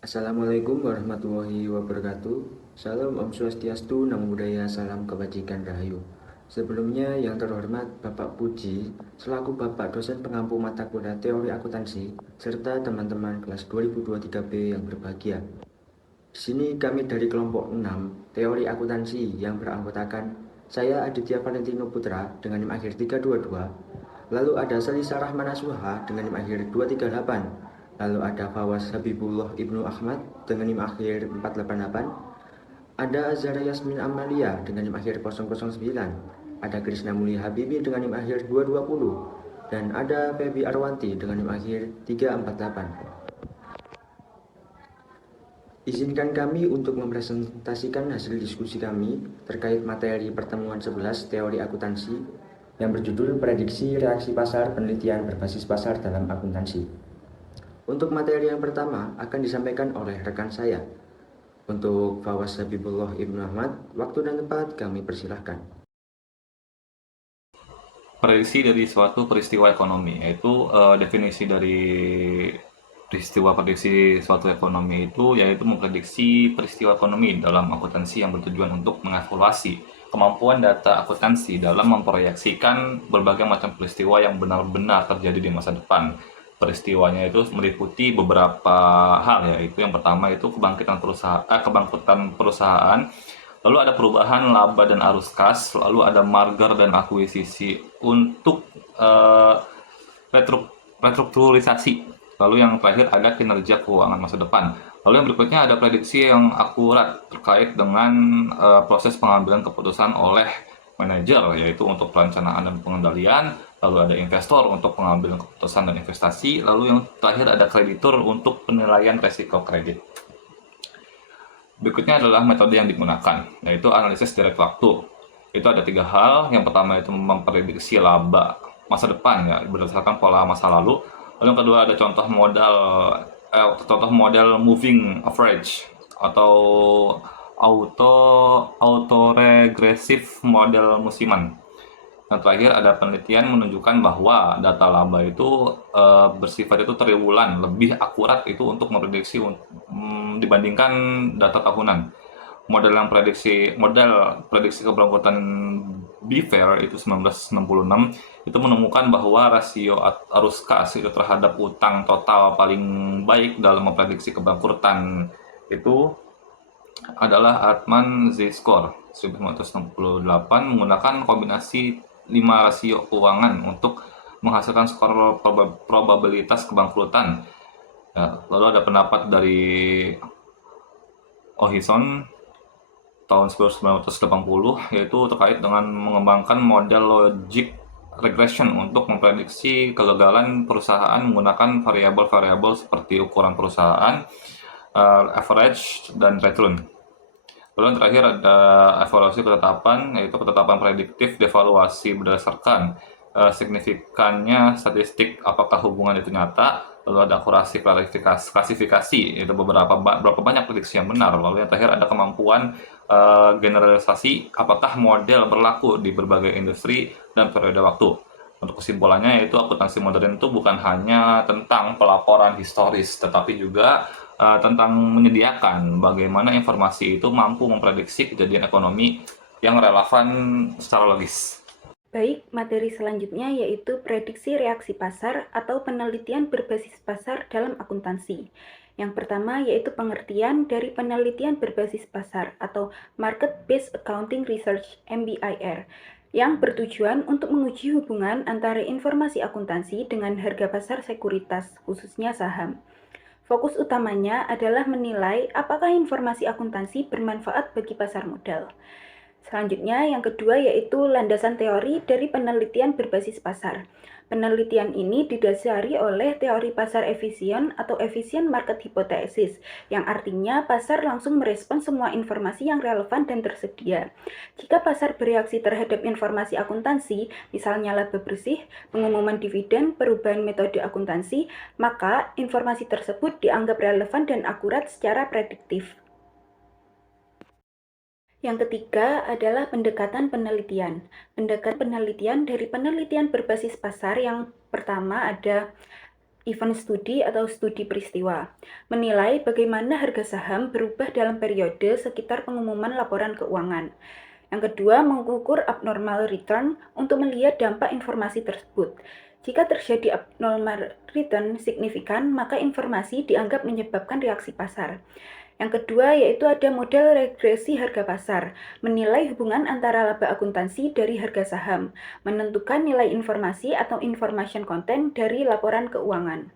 Assalamualaikum warahmatullahi wabarakatuh. Salam Om Swastiastu, Namo Buddhaya, salam kebajikan Rahayu. Sebelumnya yang terhormat Bapak Puji, selaku Bapak dosen pengampu mata kuliah teori akuntansi, serta teman-teman kelas 2023B yang berbahagia. Di sini kami dari kelompok 6, teori akuntansi yang beranggotakan saya Aditya Valentino Putra dengan NIM akhir 322, lalu ada Selisa Rahmana Suha dengan NIM akhir 238, lalu ada Fawas Habibullah Ibnu Ahmad dengan NIM akhir 488, ada Azhara Yasmin Amalia dengan NIM akhir 009, ada Krishna Mulia Habibi dengan NIM akhir 220, dan ada Febi Arwanti dengan NIM akhir 348. Izinkan kami untuk mempresentasikan hasil diskusi kami terkait materi pertemuan 11 teori akuntansi yang berjudul Prediksi Reaksi Pasar Penelitian Berbasis Pasar dalam Akuntansi. Untuk materi yang pertama akan disampaikan oleh rekan saya. Untuk Fawas Habibullah Ibnu Ahmad, waktu dan tempat kami persilahkan. Prediksi dari suatu peristiwa ekonomi, yaitu definisi dari peristiwa prediksi suatu ekonomi itu yaitu memprediksi peristiwa ekonomi dalam akuntansi yang bertujuan untuk mengevaluasi kemampuan data akuntansi dalam memproyeksikan berbagai macam peristiwa yang benar-benar terjadi di masa depan. Peristiwanya itu meliputi beberapa hal, yaitu yang pertama itu kebangkitan perusahaan, lalu ada perubahan laba dan arus kas, lalu ada merger dan akuisisi untuk eh, restrukturisasi. Lalu yang terakhir ada kinerja keuangan masa depan. Lalu yang berikutnya ada prediksi yang akurat terkait dengan proses pengambilan keputusan oleh manajer, yaitu untuk perencanaan dan pengendalian. Lalu ada investor untuk pengambilan keputusan dan investasi. Lalu yang terakhir ada kreditur untuk penilaian resiko kredit. Berikutnya adalah metode yang digunakan, yaitu analisis direct waktu. Itu ada tiga hal. Yang pertama itu memprediksi laba masa depan ya berdasarkan pola masa lalu. Lalu yang kedua ada contoh model moving average atau auto autoregressive model musiman. Yang terakhir ada penelitian menunjukkan bahwa data laba itu bersifat itu triwulan, lebih akurat itu untuk memprediksi dibandingkan data tahunan. Model prediksi keberangkatan Beaver itu 1966 itu menemukan bahwa rasio arus kas itu terhadap utang total paling baik dalam memprediksi kebangkrutan itu adalah Hartman Z-score 1968 menggunakan kombinasi 5 rasio keuangan untuk menghasilkan skor probabilitas kebangkrutan. Ya, lalu ada pendapat dari Ohison tahun 1980 yaitu terkait dengan mengembangkan model logic regression untuk memprediksi kegagalan perusahaan menggunakan variabel-variabel seperti ukuran perusahaan, average, dan return. Lalu yang terakhir ada evaluasi ketetapan, yaitu ketetapan prediktif devaluasi berdasarkan signifikannya statistik apakah hubungan itu nyata, lalu ada akurasi klasifikasi, yaitu berapa banyak prediksi yang benar, lalu yang terakhir ada kemampuan generalisasi apakah model berlaku di berbagai industri dan periode waktu. Untuk kesimpulannya yaitu akuntansi modern itu bukan hanya tentang pelaporan historis, tetapi juga tentang menyediakan bagaimana informasi itu mampu memprediksi kejadian ekonomi yang relevan secara logis. Baik, materi selanjutnya yaitu prediksi reaksi pasar atau penelitian berbasis pasar dalam akuntansi. Yang pertama yaitu pengertian dari penelitian berbasis pasar atau Market Based Accounting Research (MBIR) yang bertujuan untuk menguji hubungan antara informasi akuntansi dengan harga pasar sekuritas, khususnya saham. Fokus utamanya adalah menilai apakah informasi akuntansi bermanfaat bagi pasar modal. Selanjutnya, yang kedua yaitu landasan teori dari penelitian berbasis pasar. Penelitian ini didasari oleh teori pasar efisien atau efficient market hypothesis, yang artinya pasar langsung merespon semua informasi yang relevan dan tersedia. Jika pasar bereaksi terhadap informasi akuntansi, misalnya laba bersih, pengumuman dividen, perubahan metode akuntansi, maka informasi tersebut dianggap relevan dan akurat secara prediktif. Yang ketiga adalah pendekatan penelitian. Pendekatan penelitian dari penelitian berbasis pasar yang pertama ada event studi atau studi peristiwa, menilai bagaimana harga saham berubah dalam periode sekitar pengumuman laporan keuangan. Yang kedua, mengukur abnormal return untuk melihat dampak informasi tersebut. Jika terjadi abnormal return signifikan, maka informasi dianggap menyebabkan reaksi pasar. Yang kedua yaitu ada model regresi harga pasar, menilai hubungan antara laba akuntansi dari harga saham, menentukan nilai informasi atau information content dari laporan keuangan.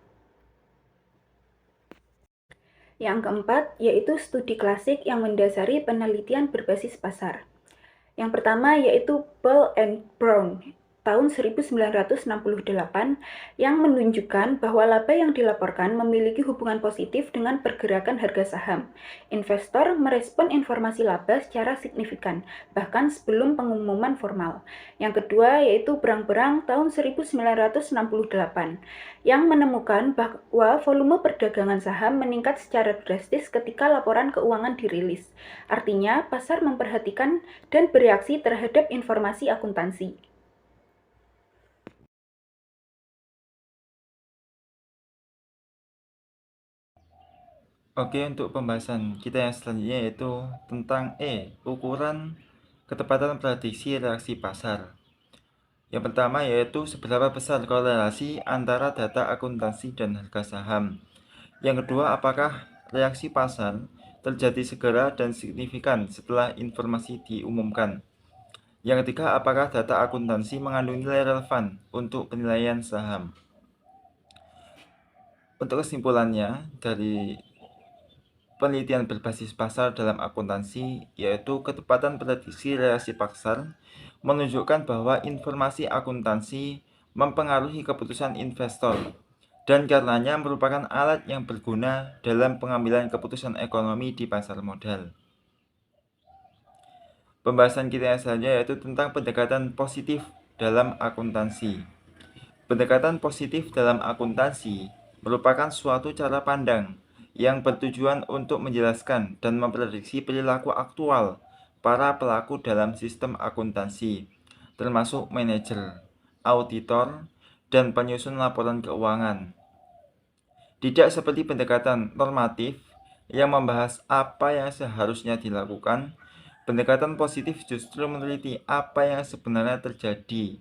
Yang keempat yaitu studi klasik yang mendasari penelitian berbasis pasar. Yang pertama yaitu Bell and Brown tahun 1968 yang menunjukkan bahwa laba yang dilaporkan memiliki hubungan positif dengan pergerakan harga saham. Investor merespon informasi laba secara signifikan, bahkan sebelum pengumuman formal. Yang kedua yaitu Brang-Brang tahun 1968 yang menemukan bahwa volume perdagangan saham meningkat secara drastis ketika laporan keuangan dirilis. Artinya, pasar memperhatikan dan bereaksi terhadap informasi akuntansi. Oke, untuk pembahasan kita yang selanjutnya yaitu tentang ukuran ketepatan prediksi reaksi pasar. Yang pertama yaitu seberapa besar korelasi antara data akuntansi dan harga saham. Yang kedua, apakah reaksi pasar terjadi segera dan signifikan setelah informasi diumumkan. Yang ketiga, apakah data akuntansi mengandung nilai relevan untuk penilaian saham. Untuk kesimpulannya dari penelitian berbasis pasar dalam akuntansi yaitu ketepatan prediksi reaksi pasar menunjukkan bahwa informasi akuntansi mempengaruhi keputusan investor dan karenanya merupakan alat yang berguna dalam pengambilan keputusan ekonomi di pasar modal. Pembahasan kita yang selanjutnya yaitu tentang pendekatan positif dalam akuntansi. Pendekatan positif dalam akuntansi merupakan suatu cara pandang yang bertujuan untuk menjelaskan dan memprediksi perilaku aktual para pelaku dalam sistem akuntansi, termasuk manajer, auditor, dan penyusun laporan keuangan. Tidak seperti pendekatan normatif yang membahas apa yang seharusnya dilakukan, pendekatan positif justru meneliti apa yang sebenarnya terjadi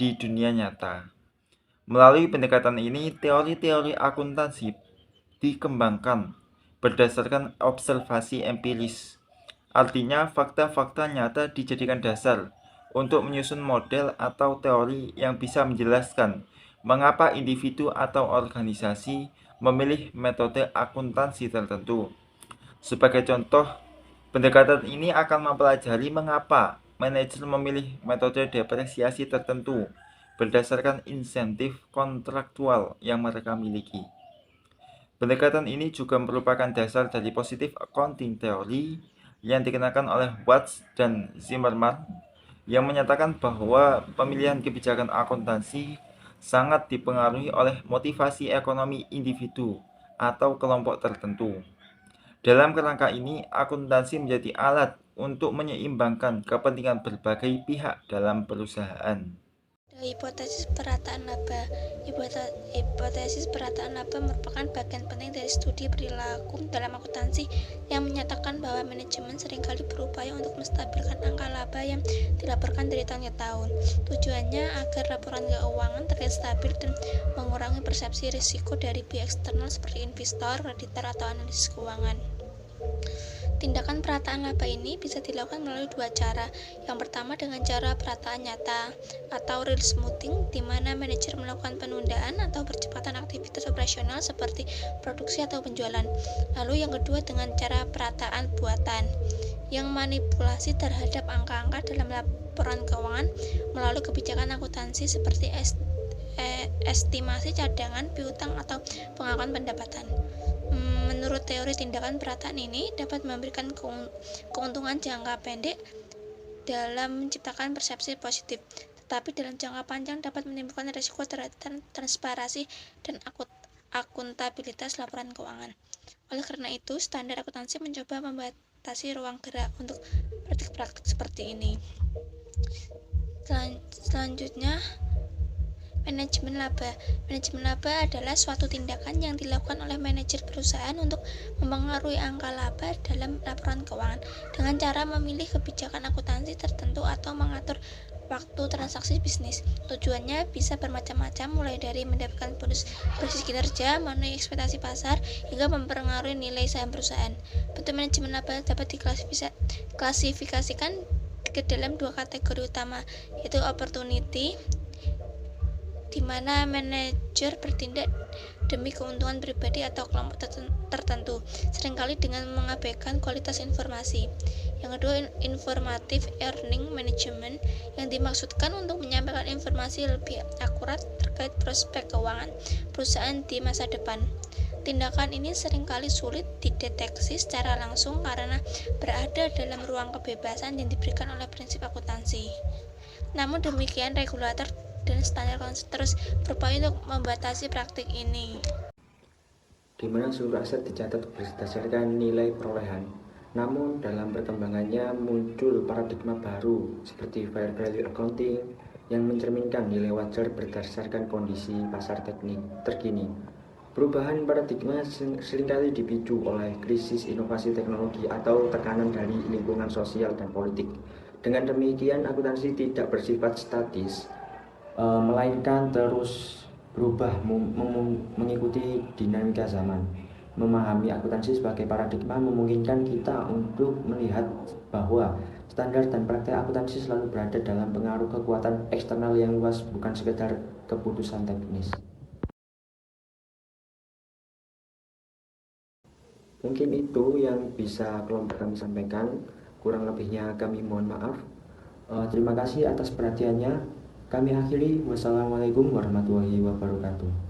di dunia nyata. Melalui pendekatan ini, teori-teori akuntansi dikembangkan berdasarkan observasi empiris. Artinya, fakta-fakta nyata dijadikan dasar untuk menyusun model atau teori yang bisa menjelaskan mengapa individu atau organisasi memilih metode akuntansi tertentu. Sebagai contoh, pendekatan ini akan mempelajari mengapa manajer memilih metode depresiasi tertentu berdasarkan insentif kontraktual yang mereka miliki. Pendekatan ini juga merupakan dasar dari positive accounting theory yang dikenakan oleh Watts dan Zimmerman yang menyatakan bahwa pemilihan kebijakan akuntansi sangat dipengaruhi oleh motivasi ekonomi individu atau kelompok tertentu. Dalam kerangka ini, akuntansi menjadi alat untuk menyeimbangkan kepentingan berbagai pihak dalam perusahaan. Hipotesis perataan laba. Hipotesis perataan laba merupakan bagian penting dari studi perilaku dalam akuntansi yang menyatakan bahwa manajemen seringkali berupaya untuk menstabilkan angka laba yang dilaporkan dari tahun ke tahun. Tujuannya agar laporan keuangan terlihat stabil dan mengurangi persepsi risiko dari pihak eksternal seperti investor, kreditor, atau analisis keuangan. Tindakan perataan laba ini bisa dilakukan melalui dua cara. Yang pertama dengan cara perataan nyata atau real smoothing, di mana manajer melakukan penundaan atau percepatan aktivitas operasional seperti produksi atau penjualan. Lalu yang kedua dengan cara perataan buatan, yang manipulasi terhadap angka-angka dalam laporan keuangan melalui kebijakan akuntansi seperti estimasi cadangan, piutang, atau pengakuan pendapatan. Menurut teori tindakan perataan ini dapat memberikan keuntungan jangka pendek dalam menciptakan persepsi positif, tetapi dalam jangka panjang dapat menimbulkan risiko terhadap transparansi dan akuntabilitas laporan keuangan. Oleh karena itu, standar akuntansi mencoba membatasi ruang gerak untuk praktik-praktik seperti ini. Selanjutnya, Manajemen laba. Manajemen laba adalah suatu tindakan yang dilakukan oleh manajer perusahaan untuk mempengaruhi angka laba dalam laporan keuangan dengan cara memilih kebijakan akuntansi tertentu atau mengatur waktu transaksi bisnis. Tujuannya bisa bermacam-macam, mulai dari mendapatkan bonus basis kinerja, memenuhi ekspektasi pasar, hingga mempengaruhi nilai saham perusahaan. Bentuk manajemen laba dapat diklasifikasikan ke dalam dua kategori utama, yaitu opportunity, di mana manajer bertindak demi keuntungan pribadi atau kelompok tertentu, seringkali dengan mengabaikan kualitas informasi. Yang kedua, informative earning management, yang dimaksudkan untuk menyampaikan informasi lebih akurat terkait prospek keuangan perusahaan di masa depan. Tindakan ini seringkali sulit dideteksi secara langsung karena berada dalam ruang kebebasan yang diberikan oleh prinsip akuntansi. Namun demikian, regulator dan standar terus berupaya untuk membatasi praktik ini. Di mana seluruh aset dicatat berdasarkan nilai perolehan. Namun dalam perkembangannya muncul paradigma baru seperti fair value accounting yang mencerminkan nilai wajar berdasarkan kondisi pasar teknik terkini. Perubahan paradigma seringkali dipicu oleh krisis inovasi teknologi atau tekanan dari lingkungan sosial dan politik. Dengan demikian, akuntansi tidak bersifat statis, melainkan terus berubah mengikuti dinamika zaman. Memahami akuntansi sebagai paradigma memungkinkan kita untuk melihat bahwa standar dan praktek akuntansi selalu berada dalam pengaruh kekuatan eksternal yang luas, bukan sekedar keputusan teknis. Mungkin itu yang bisa kelompok kami sampaikan, kurang lebihnya kami mohon maaf. Terima kasih atas perhatiannya. Kami akhiri, wassalamualaikum warahmatullahi wabarakatuh.